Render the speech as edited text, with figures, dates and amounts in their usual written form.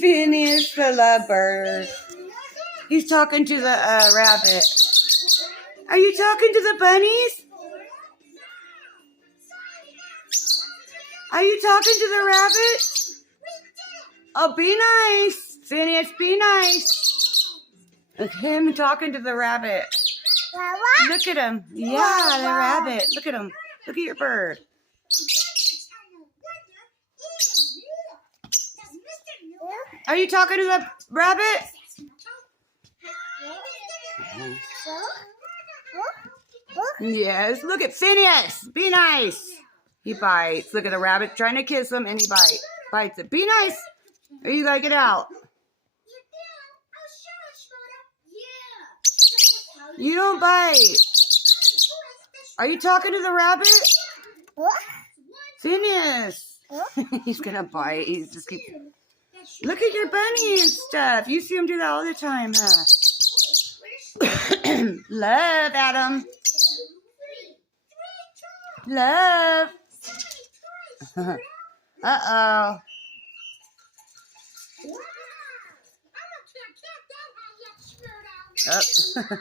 Phineas the lovebird. He's talking to the rabbit. Are you talking to the bunnies? Are you talking to the rabbit? Oh, be nice. Phineas, be nice. Look at him talking to the rabbit. Look at him. Yeah, the rabbit. Look at him. Look at your bird. Are you talking to the rabbit? Yes. Look at Phineas. Be nice. He bites. Look at the rabbit trying to kiss him, and he bites it. Be nice. Or you gotta get out. You don't bite. Are you talking to the rabbit? Phineas. He's gonna bite. He's just keep. Look at your bunny and stuff. You see him do that all the time, huh? Love, Adam. Love. Uh-oh. Oh.